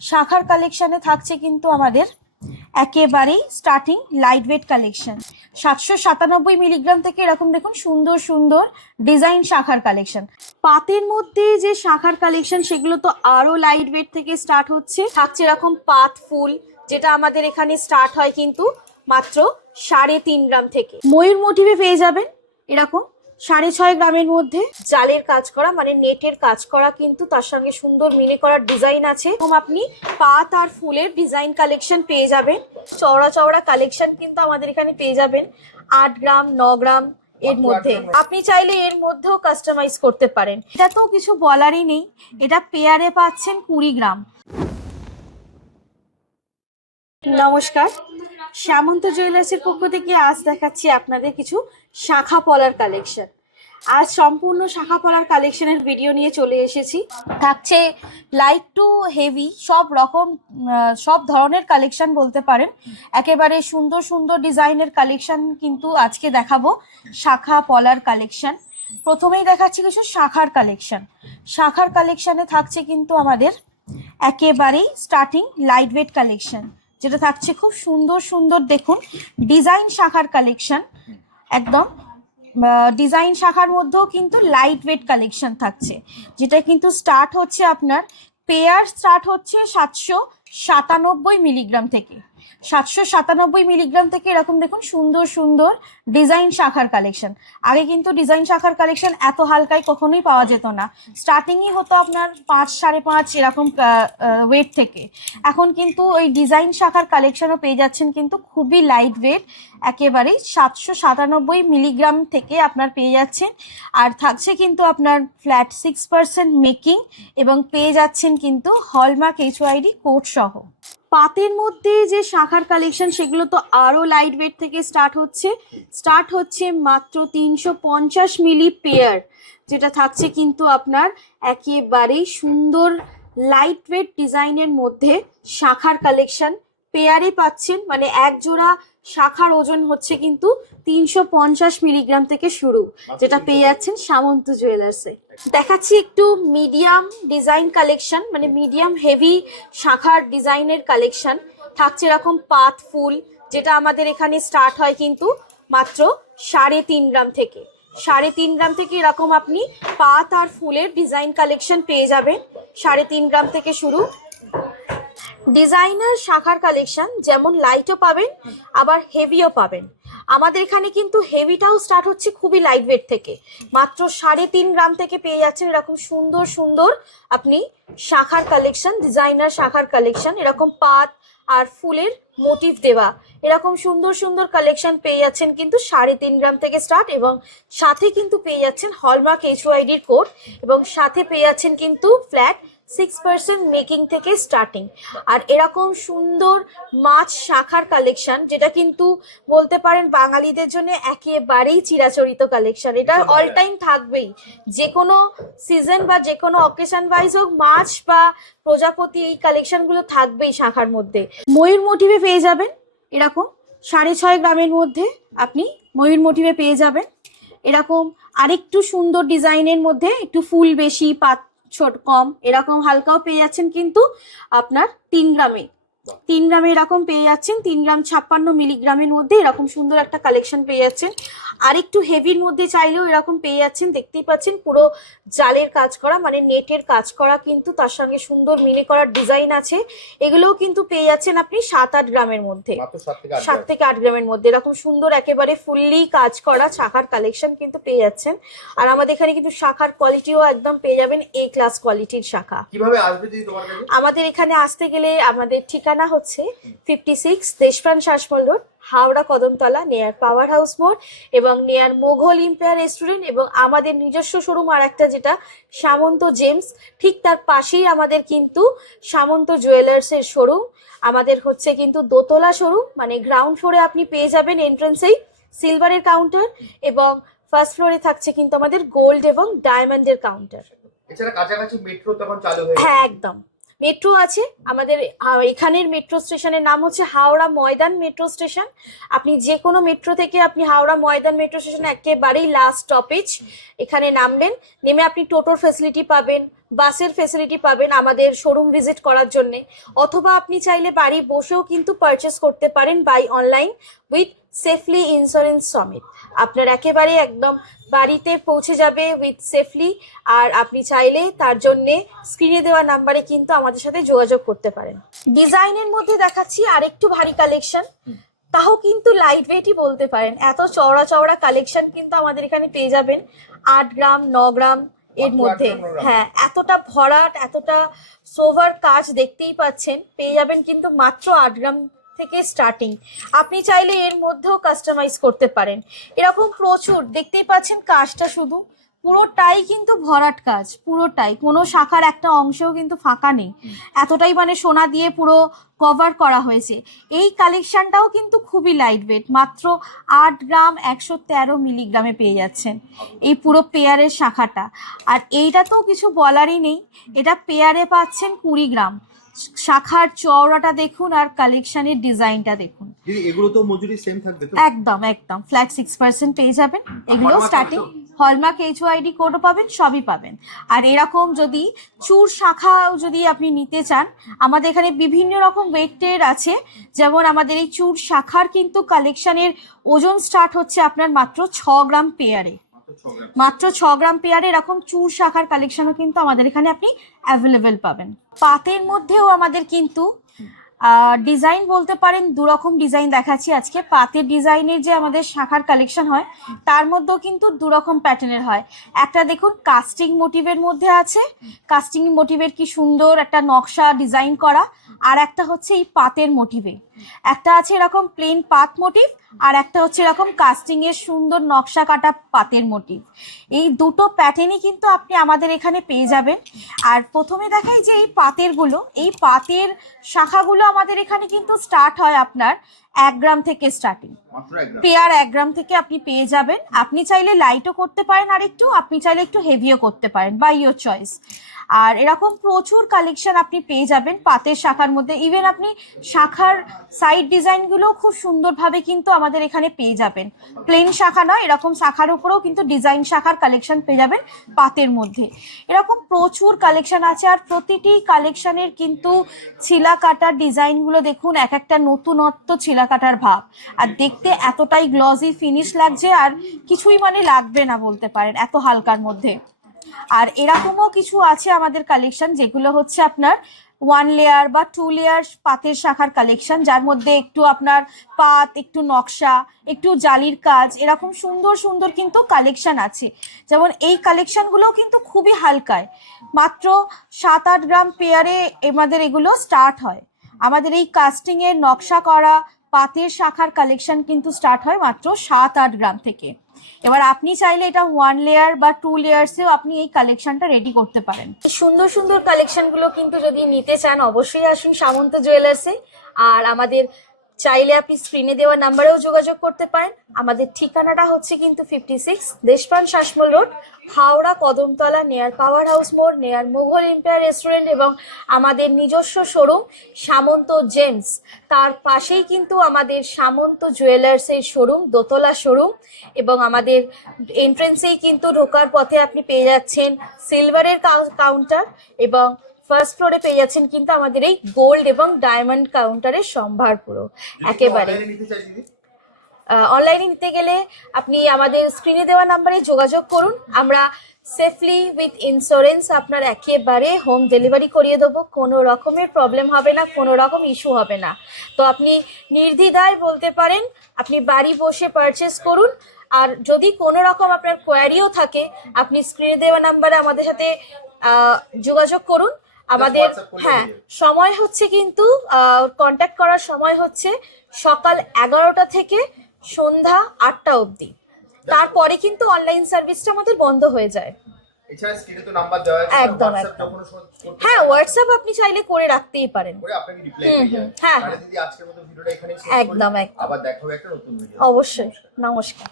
শাখার কালেকশনে থাকছে কিন্তু আমাদের একেবারেই starting light weight collection 797 milligram থেকে এরকম দেখুন সুন্দর সুন্দর ডিজাইন শাখার কালেকশন। পাতের মধ্যে যে শাখার কালেকশন সেগুলো তো আরো লাইট ওয়েট থেকে স্টার্ট হচ্ছে। থাকছে এরকম পাত ফুল, যেটা আমাদের এখানে স্টার্ট হয় কিন্তু মাত্র 3.5 গ্রাম থেকে। ময়ূর মোটিভে পেয়ে যাবেন এরকম 6.5 গ্রামের মধ্যে জালের কাজ করা, মানে নেটের কাজ করা, কিন্তু তার সঙ্গে সুন্দর মিনে করার ডিজাইন আছে। এবং আপনি পাত আর ফুলের ডিজাইন কালেকশন পেয়ে যাবেন। চওড়া চওড়া কালেকশন কিন্তু আমাদের এখানে পেয়ে যাবেন 8 গ্রাম 9 গ্রাম এর মধ্যে। আপনি চাইলে এর মধ্যেও কাস্টমাইজ করতে পারেন। এটা তো কিছু বলারই নেই, এটা পেয়ারে পাচ্ছেন 20 গ্রাম। নমস্কার, সামন্ত জুয়েলার্সের পক্ষ থেকে আজ দেখাচ্ছি আপনাদের কিছু শাখা পলার কালেকশন। আজ সম্পূর্ণ শাখা পলার কালেকশনের ভিডিও নিয়ে চলে এসেছি। থাকছে লাইট টু হেভি সব রকম সব ধরনের কালেকশন বলতে পারেন। একেবারে সুন্দর সুন্দর ডিজাইনের কালেকশন কিন্তু আজকে দেখাবো শাখা পলার কালেকশন। প্রথমেই দেখাচ্ছি কিছু শাখার কালেকশন। শাখার কালেকশনে থাকছে কিন্তু আমাদের একেবারেই স্টার্টিং লাইট ওয়েট কালেকশন, যেটা থাকছে খুব সুন্দর সুন্দর দেখুন ডিজাইন শাখার কালেকশন। একদম ডিজাইন শাখার মধ্যেও কিন্তু লাইট ওয়েট কালেকশন থাকছে, যেটা কিন্তু স্টার্ট হচ্ছে আপনার পেয়ার স্টার্ট হচ্ছে 797 মিলিগ্রাম থেকে। 797 মিলিগ্রাম থেকে এরকম দেখুন সুন্দর সুন্দর ডিজাইন শাখার কালেকশন। আগে কিন্তু ডিজাইন শাখার কালেকশন এত হালকায় কখনোই পাওয়া যেত না, স্টার্টিংই হতো আপনার 5 5.5 এরকম ওয়েট থেকে। এখন কিন্তু ওই ডিজাইন শাখার কালেকশনও পেয়ে যাচ্ছেন কিন্তু খুবই লাইট ওয়েট, একেবারে 797 মিলিগ্রাম থেকে আপনার পেয়ে যাচ্ছেন। আর থাকছে কিন্তু আপনার ফ্ল্যাট 6% মেকিং এবং পেয়ে যাচ্ছেন কিন্তু হলমার্ক HYD কোড সহ। পাতের মধ্যে যে শাখার কালেকশন সেগুলো তো আরো লাইট ওয়েট থেকে স্টার্ট হচ্ছে মাত্র 350 মিলি পেয়ার, যেটা থাকছে কিন্তু আপনার একেবারেই সুন্দর লাইট ওয়েট ডিজাইনের মধ্যে শাখার কালেকশন পেয়ারে পাচ্ছেন। মানে এক জোড়া শাখার ওজন হচ্ছে কিন্তু 350 মিলিগ্রাম থেকে শুরু, যেটা পেয়ে যাচ্ছেন সামন্ত জুয়েলার্সে। দেখাচ্ছি একটু মিডিয়াম ডিজাইন কালেকশন, মানে মিডিয়াম হেভি শাখার ডিজাইনের কালেকশন। থাকছে এরকম পাত ফুল, যেটা আমাদের এখানে স্টার্ট হয় কিন্তু মাত্র 3.5 গ্রাম থেকে। 3.5 গ্রাম থেকে এরকম আপনি পাত আর ফুলের ডিজাইন কালেকশন পেয়ে যাবেন। 3.5 গ্রাম থেকে শুরু ডিজাইনার শাখার কালেকশন, যেমন লাইটও পাবেন আবার হেভিও পাবেন। আমাদের এখানে কিন্তু হেভিটাও স্টার্ট হচ্ছে খুবই লাইট ওয়েট থেকে, মাত্র 3.5 গ্রাম থেকে পেয়ে যাচ্ছেন এরকম সুন্দর সুন্দর আপনি শাখার কালেকশন, ডিজাইনার শাখার কালেকশন। এরকম পাত আর ফুলের মোটিভ দেওয়া এরকম সুন্দর সুন্দর কালেকশন পেয়ে যাচ্ছেন কিন্তু 3.5 গ্রাম থেকে স্টার্ট। এবং সাথে কিন্তু পেয়ে যাচ্ছেন হলমার্ক HYD কোড, এবং সাথে পেয়ে যাচ্ছেন কিন্তু ফ্ল্যাট 6% মেকিং থেকে স্টার্টিং। আর এরকম সুন্দর মাছ শাখার কালেকশন, যেটা কিন্তু বলতে পারেন বাঙালিদের জন্য একেবারেই চিরাচরিত কালেকশন। এটা অল টাইম থাকবেই, যে কোনো সিজন বা যে কোনো অকেশন ওয়াইজ হোক, মাছ বা প্রজাপতি এই কালেকশনগুলো থাকবেই শাখার মধ্যে। ময়ূর মোটিভে পেয়ে যাবেন এরকম 6.5 গ্রামের মধ্যে আপনি ময়ূর মোটিভে পেয়ে যাবেন। এরকম আরেকটু সুন্দর ডিজাইনের মধ্যে একটু ফুল বেশি পাত ছোট কম এরকম হালকাও পেয়ে যাচ্ছেন কিন্তু আপনার 3 গ্রামে এরকম পেয়ে যাচ্ছেন। 3 গ্রাম 56 মিলিগ্রামের মধ্যে এরকম সুন্দর একটা কালেকশন পেয়ে যাচ্ছেন। আর একটু হেভির মধ্যে চাইলেও এরকম পেয়ে যাচ্ছেন। দেখতেই পাচ্ছেন পুরো জালের কাজ করা, মানে নেটের কাজ করা, কিন্তু তার সঙ্গে সুন্দর মিনে করার ডিজাইন আছে। এগুলোও কিন্তু পেয়ে যাচ্ছেন আপনি 7-8 গ্রামের মধ্যে, 7 থেকে 8 গ্রামের মধ্যে এরকম সুন্দর একেবারে ফুললি কাজ করা শাখার কালেকশন কিন্তু পেয়ে যাচ্ছেন। আর আমাদের এখানে কিন্তু শাখার কোয়ালিটিও একদম পেয়ে যাবেন A ক্লাস কোয়ালিটির শাখা। কিভাবে আসবে দিদি তোমার কাছে? আমাদের এখানে আসতে গেলে আমাদের ঠিকানা হচ্ছে 56 দেশপ্রাণ শাসমল রোড, হাওড়া কদমতলা, নেয়ার পাওয়ার হাউস মোড় এবং নেয়ার মোঘল ইম্পায়ার রেস্টুরেন্ট। এবং আমাদের নিজস্ব শোরুম আর একটা, যেটা সামন্ত জেমস, ঠিক তার পাশেই আমাদের কিন্তু সামন্ত জুয়েলার্সের শোরুম। আমাদের হচ্ছে কিন্তু দোতলা শোরুম, মানে গ্রাউন্ড ফ্লোরে আপনি পেয়ে যাবেন এন্ট্রান্সেই সিলভারের কাউন্টার, এবং ফার্স্ট ফ্লোরে থাকছে কিন্তু আমাদের গোল্ড এবং ডায়মন্ডের কাউন্টার। এছাড়া কাছাকাছি মেট্রো তখন চালু হয়ে, হ্যাঁ একদম মেট্রো আছে আমাদের। এখানের মেট্রো স্টেশনের নাম হচ্ছে হাওড়া ময়দান মেট্রো স্টেশন। আপনি যে কোনো মেট্রো থেকে আপনি হাওড়া ময়দান মেট্রো স্টেশনে একেবারেই লাস্ট স্টপেজ এখানে নামবেন। নেমে আপনি টোটোর ফেসিলিটি পাবেন, বাসের ফেসিলিটি পাবেন আমাদের শোরুম ভিজিট করার জন্যে। অথবা আপনি চাইলে বাড়ি বসেও কিন্তু পারচেস করতে পারেন buy online with safely insurance সমেত। আপনার একেবারে একদম বাড়িতে পৌঁছে যাবে উইথ সেফলি। আর আপনি চাইলে তার জন্যে স্ক্রিনে দেওয়া নাম্বারে কিন্তু আমাদের সাথে যোগাযোগ করতে পারেন। ডিজাইনের মধ্যে দেখাচ্ছি আরেকটু ভারী কালেকশন, তাও কিন্তু লাইট ওয়েটই বলতে পারেন। এত চওড়া চওড়া কালেকশন কিন্তু আমাদের এখানে পেয়ে যাবেন 8 গ্রাম 9 গ্রাম এর মধ্যে। হ্যাঁ, এতটা ভরাট, এতটা সোভার কাজ দেখতেই পাচ্ছেন, পেয়ে যাবেন কিন্তু মাত্র 8 গ্রাম থেকে স্টার্টিং। আপনি চাইলে এর মধ্যেও কাস্টমাইজ করতে পারেন। এরকম প্রচুর দেখতেই পাচ্ছেন, কাজটা শুধু পুরোটাই কিন্তু ভরাট কাজ, পুরোটাই, কোনো শাখার একটা অংশেও কিন্তু ফাঁকা নেই। এতটাই মানে সোনা দিয়ে পুরো কভার করা হয়েছে। এই কালেকশনটাও কিন্তু খুবই লাইট ওয়েট, মাত্র 8 গ্রাম 113 মিলিগ্রামে পেয়ে যাচ্ছেন এই পুরো পেয়ারের শাখাটা। আর এইটা তো কিছু বলারই নেই, এটা পেয়ারে পাচ্ছেন 20 গ্রাম। শাখার চওড়াটা দেখুন আর কালেকশনের ডিজাইনটা দেখুন। এগুলো তো মজুরি সেম থাকবে তো? একদম একদম ফ্ল্যাট 6% পেয়ে যাবেন। এগুলো স্টার্টিং হলমার্ক HOID কোডও পাবেন, সবই পাবেন। আর এরকম যদি চূড় শাখাও যদি আপনি নিতে চান, আমাদের এখানে বিভিন্ন রকম ওয়েটের আছে। যেমন আমাদের এই চূড় শাখার কিন্তু কালেকশনের ওজন স্টার্ট হচ্ছে আপনার মাত্র 6 গ্রাম পেয়ারে। মাত্র 6 গ্রাম পেয়ারে এরকম চূড় শাখার কালেকশনও কিন্তু আমাদের এখানে আপনি অ্যাভেলেবেল পাবেন। পাতের মধ্যেও আমাদের কিন্তু ডিজাইন বলতে পারেন 2 রকম ডিজাইন দেখাচ্ছি আজকে। পাতের ডিজাইনের যে আমাদের শাখার কালেকশন হয় তার মধ্যেও কিন্তু 2 রকম প্যাটার্নের হয়। একটা দেখুন কাস্টিং মোটিভের মধ্যে আছে, কাস্টিং মোটিভের কি সুন্দর একটা নকশা ডিজাইন করা। আর একটা হচ্ছে এই পাতের মোটিভে, একটা আছে এরকম প্লেন পাত মোটিভ, আর একটা হচ্ছে এরকম কাস্টিং এর সুন্দর নকশা কাটা পাতের মোটিভ। এই দুটো প্যাটার্নই কিন্তু আপনি আমাদের এখানে পেয়ে যাবেন। আর প্রথমে দেখাই যে এই পাতেরগুলো, এই পাতের শাখাগুলো আমাদের এখানে কিন্তু স্টার্ট হয় আপনার 1 গ্রাম থেকে স্টার্টিং। পেয়ার 1 গ্রাম থেকে আপনি পেয়ে যাবেন। আপনি চাইলে লাইটও করতে পারেন, আর একটু আপনি চাইলে একটু হেভিও করতে পারেন, বাই ইয়োর চয়েস। আর এরকম প্রচুর কালেকশন আপনি পেয়ে যাবেন পাতের শাখার মধ্যে। ইভেন আপনি শাখার সাইড ডিজাইনগুলো খুব সুন্দরভাবে কিন্তু আমাদের এখানে পেয়ে যাবেন। প্লেন শাখা নয়, এরকম শাখার উপরেও কিন্তু ডিজাইন শাখার কালেকশন পেয়ে যাবেন পাতের মধ্যে। এরকম প্রচুর কালেকশন আছে। আর প্রতিটি কালেকশনের কিন্তু ছিলা কাটার ডিজাইনগুলো দেখুন, এক একটা নতুনত্ব ছিলা কাটার ভাব। আর দেখতে এতটাই গ্লসি ফিনিশ লাগছে, আর কিছুই মানে লাগবে না বলতে পারেন, এত হালকার মধ্যে। আর এরকমও কিছু আছে আমাদের কালেকশন যেগুলো হচ্ছে আপনার 1 লেয়ার বা 2 লেয়ার পাতের শাখার কালেকশন, যার মধ্যে একটু আপনার পাত, একটু নকশা, একটু জালির কাজ, এরকম সুন্দর সুন্দর কিন্তু কালেকশন আছে। যেমন এই কালেকশনগুলোও কিন্তু খুবই হালকায়, মাত্র 7-8 গ্রাম পেয়ারে আমাদের এগুলো স্টার্ট হয়। আমাদের এই কাস্টিং এর নকশা করা পাতের শাখার কালেকশন কিন্তু স্টার্ট হয় মাত্র 7-8 গ্রাম থেকে। এবার আপনি চাইলে এটা 1 লেয়ার বা 2 লেয়ার্সেও আপনি এই কালেকশনটা রেডি করতে পারেন। সুন্দর সুন্দর কালেকশনগুলো কিন্তু যদি নিতে চান অবশ্যই আসুন সামন্ত জুয়েলার্সে। আর আমাদের চাইলে আপনি স্ক্রিনে দেওয়া নাম্বারেও যোগাযোগ করতে পারেন। আমাদের ঠিকানাটা হচ্ছে কিন্তু 56 দেশপ্রাণ শাসমল রোড, হাওড়া কদমতলা, নেয়ার পাওয়ার হাউস মোড়, নেয়ার মুঘল এম্পায়ার রেস্টুরেন্ট, এবং আমাদের নিজস্ব শোরুম সামন্ত জেমস, তার পাশেই কিন্তু আমাদের সামন্ত জুয়েলার্সের শোরুম, দোতলা শোরুম। এবং আমাদের এন্ট্রেন্সেই কিন্তু ঢোকার পথে আপনি পেয়ে যাচ্ছেন সিলভারের কাউন্টার, এবং ফার্স্ট ফ্লোরে পেয়ে যাচ্ছেন কিন্তু আমাদের এই গোল্ড এবং ডায়মন্ড কাউন্টারের সম্ভার পুরো একেবারে। অনলাইনে নিতে গেলে আপনি আমাদের স্ক্রিনে দেওয়া নাম্বারে যোগাযোগ করুন। আমরা সেফলি উইথ ইন্স্যুরেন্স আপনার একেবারে হোম ডেলিভারি করিয়ে দেবো। কোনো রকমের প্রবলেম হবে না, কোনো রকম ইস্যু হবে না। তো আপনি নির্দ্বিধায় বলতে পারেন আপনি বাড়ি বসে পারচেস করুন। আর যদি কোনো রকম আপনার কোয়ারিও থাকে আপনি স্ক্রিনে দেওয়া নাম্বারে আমাদের সাথে যোগাযোগ করুন। আমাদের হ্যাঁ সময় হচ্ছে কিন্তু কন্ট্যাক্ট করার সময় হচ্ছে সকাল 11টা থেকে সন্ধ্যা 8টা অবধি। তারপরে কিন্তু অনলাইন সার্ভিসটা আমাদের বন্ধ হয়ে যায়। এছাড়া স্ক্রিনে তো নাম্বার দেওয়া আছে, একদম একদম। হ্যাঁ, হোয়াটসঅ্যাপ আপনি চাইলে করে রাখতেই পারেন, করে আপনাকে রিপ্লাই দিয়ে যাবে। হ্যাঁ তাহলে দিদি আজকের মতো ভিডিওটা এখানেই শেষ একদম করি। একদম। আবার দেখা হবে একটা নতুন ভিডিও। অবশ্যই, নমস্কার।